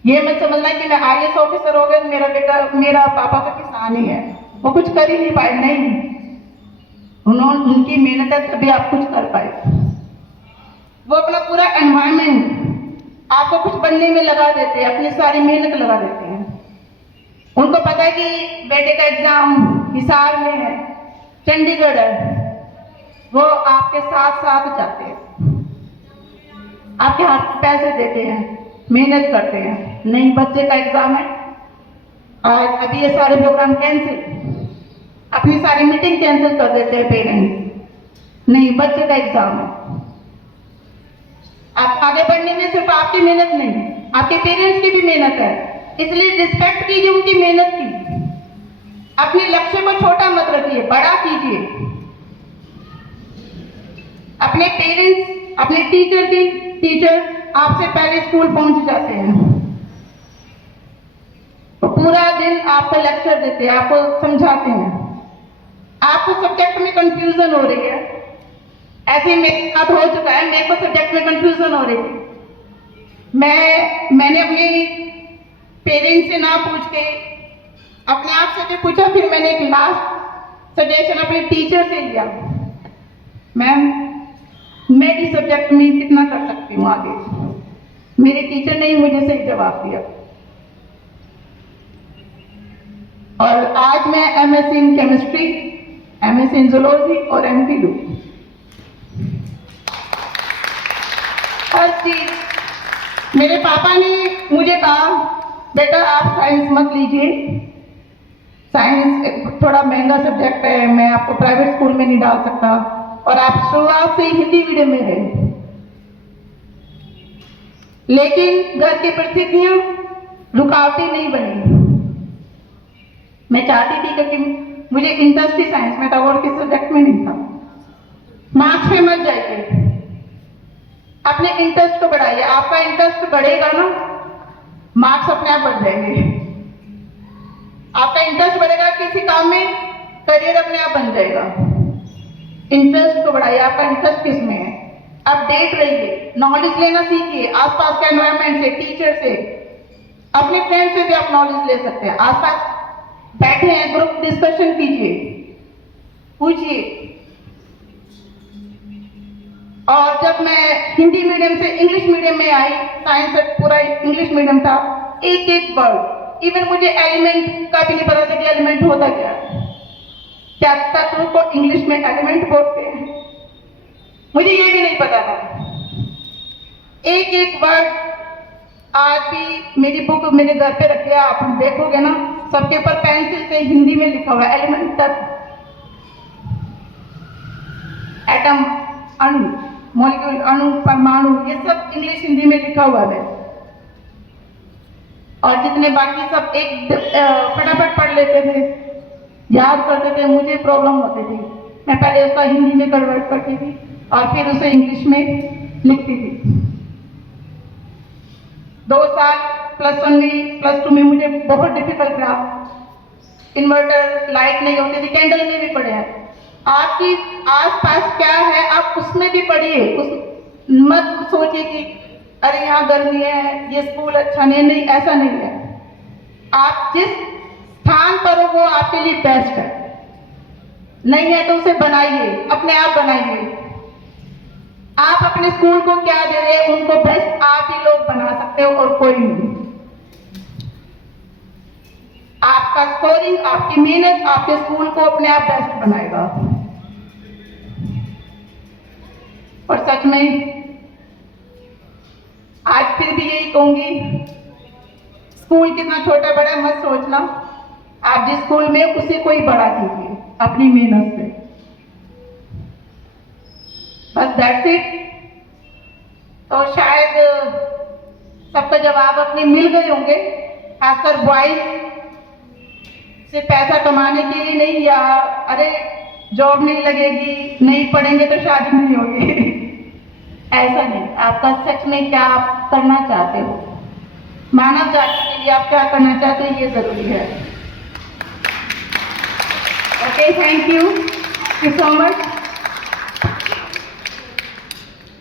ये मत समझना कि मैं IAS ऑफिसर हो गया मेरा बेटा, मेरा पापा तो किसान ही है, वो कुछ कर ही नहीं पाए। नहीं, उनकी मेहनत है तभी आप कुछ कर पाए। वो अपना पूरा एनवायरमेंट आपको कुछ बनने में लगा देते हैं, अपनी सारी मेहनत लगा देते हैं। उनको पता है कि बेटे का एग्जाम हिसार में है, चंडीगढ़ है, वो आपके साथ साथ जाते हैं, आपके हाथ पैसे देते हैं, मेहनत करते हैं। नहीं, बच्चे का एग्जाम है और अभी ये सारे प्रोग्राम कैंसिल, अपनी सारी मीटिंग कैंसिल कर देते हैं पेरेंट्स। नहीं, बच्चे का एग्जाम है। आप आगे बढ़ने में सिर्फ आपकी मेहनत नहीं, आपके पेरेंट्स की भी मेहनत है, इसलिए रिस्पेक्ट कीजिए उनकी मेहनत की। अपने लक्ष्य को छोटा मत रखिए, बड़ा कीजिए। अपने पेरेंट्स, अपने टीचर आपसे पहले स्कूल पहुंच जाते हैं, तो पूरा दिन आपको लेक्चर देते हैं, आपको समझाते हैं। आपको सब्जेक्ट में कंफ्यूजन हो रही है, ऐसे मेरे साथ हो चुका है, मेरे को सब्जेक्ट में कंफ्यूजन हो रही थी। मैंने अपने पेरेंट्स से ना पूछ के अपने आप से भी पूछा, फिर मैंने एक लास्ट सजेशन अपने टीचर से लिया, मैम मैं इस सब्जेक्ट में कितना कर सकती हूँ आगे। मेरे टीचर ने ही मुझे सही जवाब दिया और आज मैं MSc in chemistry, MSc in zoology और MPhil। हर चीज मेरे पापा ने मुझे कहा बेटा आप साइंस मत लीजिए, साइंस थोड़ा महंगा सब्जेक्ट है, मैं आपको प्राइवेट स्कूल में नहीं डाल सकता, और आप शुरुआत से हिंदी मीडियम में रहे। लेकिन घर की परिस्थितियां रुकावटें नहीं बनी। मैं चाहती थी क्योंकि मुझे इंटरेस्ट ही साइंस में था और किस सब्जेक्ट में नहीं था। मार्क्स में मत जाइए, अपने इंटरेस्ट को बढ़ाइए। आपका इंटरेस्ट बढ़ेगा ना मार्क्स अपने आप बढ़ जाएंगे। आपका इंटरेस्ट बढ़ेगा किसी काम में, करियर अपने आप बन जाएगा। इंटरेस्ट को बढ़ाइए, आपका इंटरेस्ट किस में है, अपडेट रहिए, नॉलेज लेना सीखिए, आसपास के एनवायरनमेंट से, टीचर से, अपने फ्रेंड से भी आप नॉलेज ले सकते हैं। आसपास बैठे हैं, ग्रुप डिस्कशन कीजिए, पूछिए। और जब मैं हिंदी मीडियम से इंग्लिश मीडियम में आई, साइंस पूरा इंग्लिश मीडियम था, एक एक वर्ड, इवन मुझे एलिमेंट का भी नहीं पता था कि एलिमेंट होता क्या है, क्या तत्व को इंग्लिश में एलिमेंट बोलते हैं, मुझे ये भी नहीं पता था। एक एक वर्ड आज भी मेरी बुक मेरे घर पे रखी है, आप देखोगे ना सबके ऊपर पेंसिल से हिंदी में लिखा हुआ है एलिमेंट तत्व, एटम अणु, मॉलिक्यूल अणु, परमाणु, ये सब इंग्लिश हिंदी में लिखा हुआ है। और जितने बाकी सब एक फटाफट पढ़ लेते थे, याद करते थे, मुझे प्रॉब्लम होती थी। मैं पहले उसका हिंदी में कन्वर्ट करती थी और फिर उसे इंग्लिश में लिखती थी। 2 साल +1 में +2 में मुझे बहुत डिफिकल्ट रहा। इन्वर्टर, लाइट नहीं होती थी, कैंडल में भी पढ़े हैं। आपकी आसपास क्या है आप उसमें भी पढ़िए, उस मत सोचिए कि अरे यहाँ गर्मी है, ये स्कूल अच्छा नहीं, ऐसा नहीं है। आप जिस स्थान पर हो वो आपके लिए बेस्ट है, नहीं है तो उसे बनाइए, अपने आप बनाइए। आप अपने स्कूल को क्या दे रहे हैं, उनको बेस्ट आप ही लोग बना सकते हो और कोई नहीं। आपका स्कोरिंग, आपकी मेहनत आपके स्कूल को अपने आप बेस्ट बनाएगा। और सच में आज फिर भी यही कहूंगी, स्कूल कितना छोटा बड़ा मत सोचना, आप जिस स्कूल में उसे कोई बड़ा कीजिए अपनी मेहनत से, बस दैट्स इट। तो शायद सबका जवाब अपने मिल गए होंगे, खासकर बॉयज से पैसा कमाने के लिए नहीं, या अरे जॉब नहीं लगेगी, नहीं पढ़ेंगे तो शादी नहीं होगी ऐसा नहीं। आपका सच में क्या आप करना चाहते हो, मानव जाति के लिए आप क्या करना चाहते हो, ये जरूरी है। Okay, thank you so much.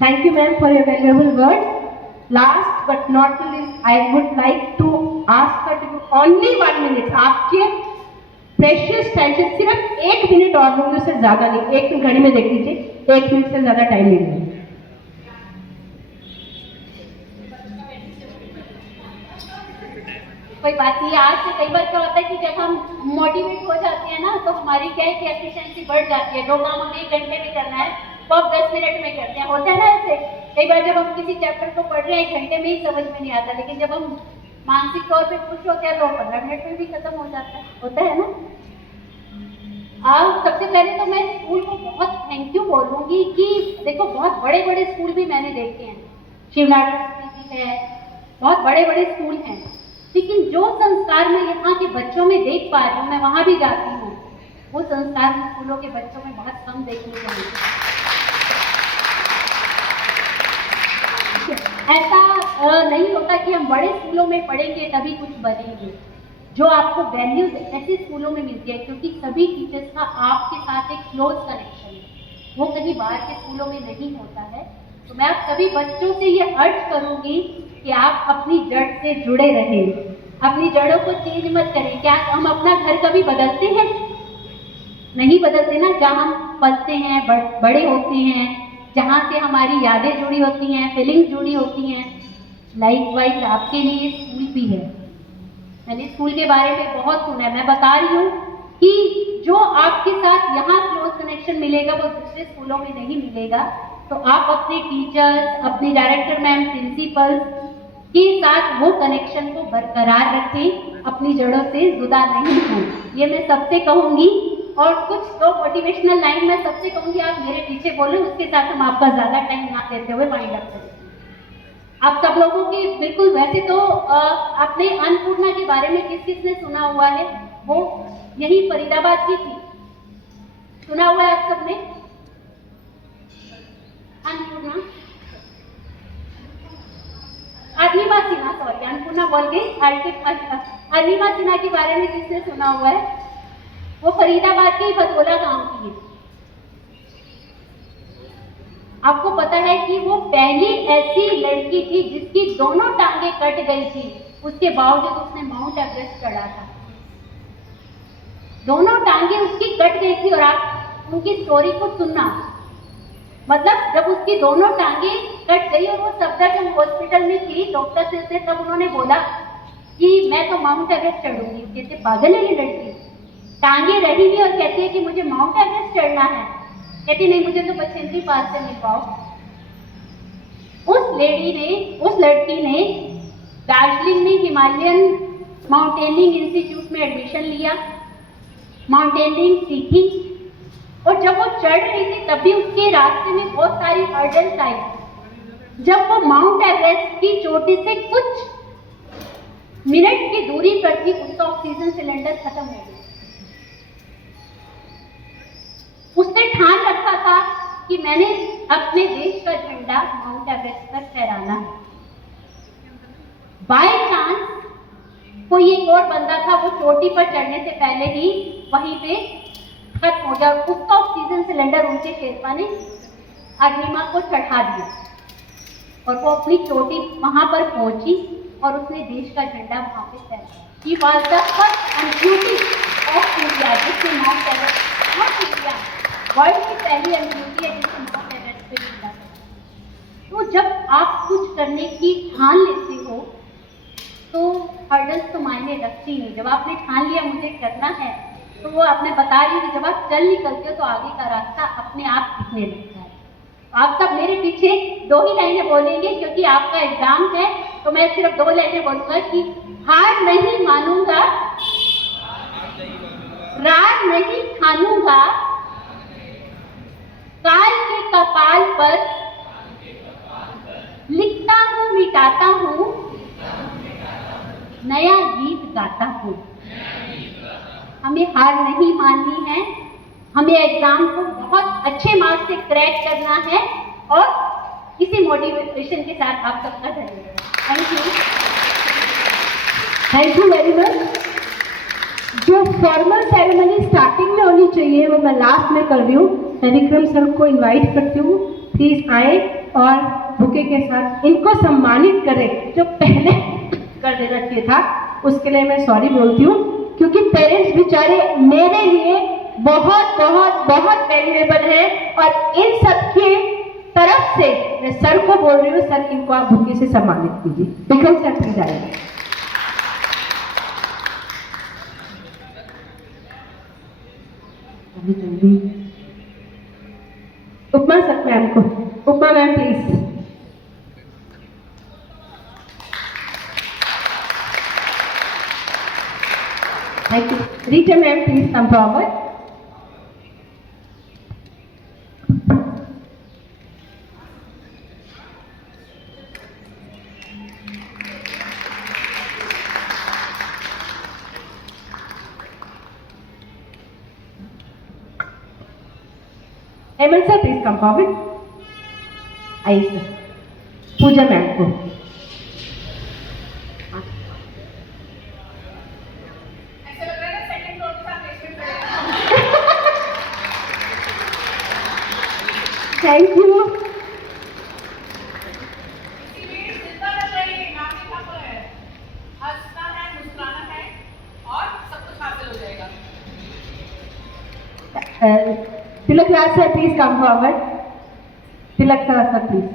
Thank you, ma'am, for your valuable words. Last but not the least, I would like to ask her to do only 1 minute. आपके प्रेशियस टाइम से सिर्फ 1 मिनट और लूंगी, उससे ज्यादा नहीं। 1 मिनट घड़ी में देख लीजिए, 1 मिनट से ज्यादा टाइम नहीं लूंगी। कोई बात नहीं। आज से कई बार क्या होता है कि जब हम मोटिवेट हो जाते हैं ना, तो हमारी क्या है कि एफिशिएंसी बढ़ जाती है। जो काम हमें 1 घंटे में करना है वो आप 10 मिनट में करते हैं। होता है ना ऐसे, कई बार जब हम किसी चैप्टर को पढ़ रहे हैं 1 घंटे में ही समझ में नहीं आता, लेकिन जब हम मानसिक तौर पे खुश होते हैं तो 15 मिनट में भी खत्म हो जाता है। होता है ना। सबसे पहले तो मैं स्कूल को बहुत थैंक यू बोलूँगी कि देखो बहुत बड़े बड़े स्कूल भी मैंने देखे हैं, शिवनाथ है, बहुत बड़े बड़े स्कूल हैं, लेकिन जो संस्कार मैं यहाँ के बच्चों में देख पा रही हूँ, मैं वहाँ भी जाती हूँ, वो संस्कार स्कूलों के बच्चों में बहुत कम देखने को मिलते हैं। ऐसा नहीं होता कि हम बड़े स्कूलों में पढ़ेंगे तभी कुछ बनेंगे। जो आपको वैल्यूज ऐसे स्कूलों में मिलती है, क्योंकि सभी टीचर्स का आपके साथ एक क्लोज कनेक्शन है, वो कहीं बाहर के स्कूलों में नहीं होता है। तो मैं आप सभी बच्चों से ये अर्ज करूँगी कि आप अपनी जड़ से जुड़े रहें, अपनी जड़ों को चेंज मत करें। क्या हम अपना घर कभी बदलते हैं? नहीं बदलते ना। जहाँ हम पलते हैं, बड़े होते हैं, जहाँ से हमारी यादें जुड़ी होती हैं, फीलिंग्स जुड़ी होती हैं, लाइकवाइज आपके लिए स्कूल भी है। मैंने स्कूल के बारे में बहुत सुना है। मैं बता रही हूँ कि जो आपके साथ यहाँ क्लोज कनेक्शन मिलेगा वो दूसरे स्कूलों में नहीं मिलेगा। तो आप अपने टीचर्स, अपने डायरेक्टर मैम, प्रिंसिपल्स के साथ वो कनेक्शन को बरकरार रखें, अपनी जड़ों से जुदा नहीं हो, ये मैं सबसे कहूँगी। और कुछ तो मोटिवेशनल लाइन मैं सबसे कहूँगी, आप मेरे पीछे बोलो, उसके साथ हम आपका ज़्यादा टाइम ना देते हुए वाइंड अप करें। आप सब लोगों की बिल्कुल, वैसे तो आपने अन्नपूर्णा के बारे में किस किस ने सुना हुआ है? वो यही फरीदाबाद की थी, सुना हुआ है आप सबने? अन्नपूर्णा आदिवासी ना, सॉरी, अन्नपूर्णा बोल गई। अनिमा सिन्हा के बारे में किसने सुना हुआ है? वो फरीदाबाद के बदोला गांव की है। आपको पता है कि वो पहली ऐसी लड़की थी जिसकी दोनों टांगे कट गई थी, उसके बावजूद उसने माउंट एवरेस्ट चढ़ा था। दोनों टांगे उसकी कट गई थी और आप उनकी स्टोरी को सुनना, मतलब जब उसकी दोनों टांगे कट गई और वो सफदरजंग हॉस्पिटल में थी, डॉक्टर से तब उन्होंने बोला कि मैं तो माउंट एवरेस्ट चढ़ूंगी। कहते पागल है ये लड़की, टांगे रही नहीं और कहती है कि मुझे माउंट एवरेस्ट चढ़ना है। कहती नहीं, मुझे तो बछेंद्री पास से मिल पाओ। उस लड़की ने दार्जिलिंग में हिमालयन माउंटेनिंग इंस्टीट्यूट में एडमिशन लिया, माउंटेनिंग सीखी और जब वो चढ़ रही थी तभी उसके रास्ते में बहुत सारी हर्डल्स आई। जब वो माउंट एवरेस्ट की चोटी से कुछ मिनट की दूरी पर थी, उसका ऑक्सीजन सिलेंडर खत्म हो गया। उसने ठान रखा था कि मैंने अपने देश का झंडा माउंट एवरेस्ट पर फहराना है। बाय चांस कोई एक और बंदा था, वो चोटी पर चढ़ने से पहले ही वहीं पे खत्म हो गया। उसका ऑक्सीजन सिलेंडर उनके शेरपा ने अनिमा को चढ़ा दिया और वो अपनी चोटी वहां पर पहुंची और उसने देश का झंडा वहां पे फहराया। He was the first amputee of India, जिसने mount Everest, not India, world की पहली एम्प्यूटी है जिसने माउंट एवरेस्ट पे चढ़ा था। तो जब आप कुछ करने की ठान लेते हो तो हर्डल्स तो मायने रखती नहीं। जब आपने ठान लिया मुझे करना है, तो वो आपने बता रही कि जब आप चल निकलते हो तो आगे का रास्ता अपने आप दिखने लगता है। आप सब मेरे पीछे 2 ही लाइनें बोलेंगे क्योंकि आपका एग्जाम है, तो मैं सिर्फ 2 लाइनें बोलूंगा कि हार नहीं मानूंगा, रार नहीं ठानूंगा, काल के कपाल पर लिखता हूँ मिटाता हूँ, नया गीत गाता हूँ। हमें हार नहीं माननी है, हमें एग्जाम को बहुत अच्छे मार्क्स से क्रैक करना है और इसी मोटिवेशन के साथ आप सबका धन्यवाद। Thank you. Thank you very much. जो फॉर्मल सेरेमनी स्टार्टिंग में होनी चाहिए वो मैं लास्ट में कर रही हूँ। मैं विक्रम सर को इनवाइट करती हूँ, प्लीज आए और बुके के साथ इनको सम्मानित करें। जो पहले कर देना चाहिए था उसके लिए मैं सॉरी बोलती हूँ, क्योंकि पेरेंट्स बेचारे मेरे लिए बहुत बहुत बहुत वैल्यूएबल हैं और इन सब के तरफ से मैं सर को बोल रही हूँ, सर इनको आप बुके से सम्मानित कीजिए। विक्रम सर प्लीज आइए। उपमा सर मैम को, Upma ma'am please. Thank you. Rita ma'am, please come forward. Hemal sir, please come forward. Aye sir. Pooja ma'am को। Thank you. हंसना है, मुस्कुराना है और सब कुछ हासिल हो जाएगा। Tilak Raj sir please come forward. Tilak sir please.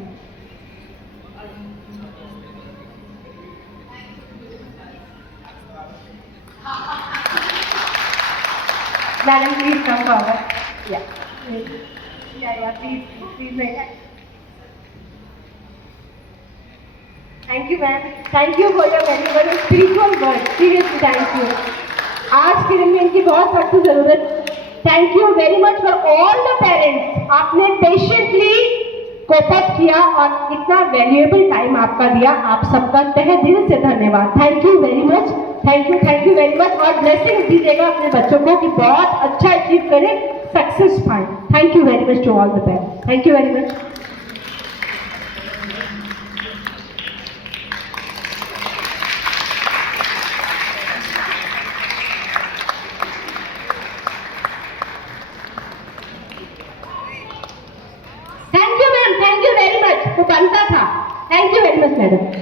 Madam please come forward. या please madam. Thank you ma'am, thank you for your valuable spiritual word. Seriously thank you. आज के दिन में इनकी बहुत सख्त जरूरत। Thank you very much for all the parents. आपने पेशेंटली कोप अप किया और इतना वैल्यूएबल टाइम आपका दिया। आप सबका तहे दिल से धन्यवाद। Thank you very much. Thank you very much. और ब्लेसिंग दीजिएगा अपने बच्चों को कि बहुत अच्छा अचीव करें, सक्सेस पाएं। Thank you very much to all the parents. Thank you very much. वो बनता था। Thank you very much madam.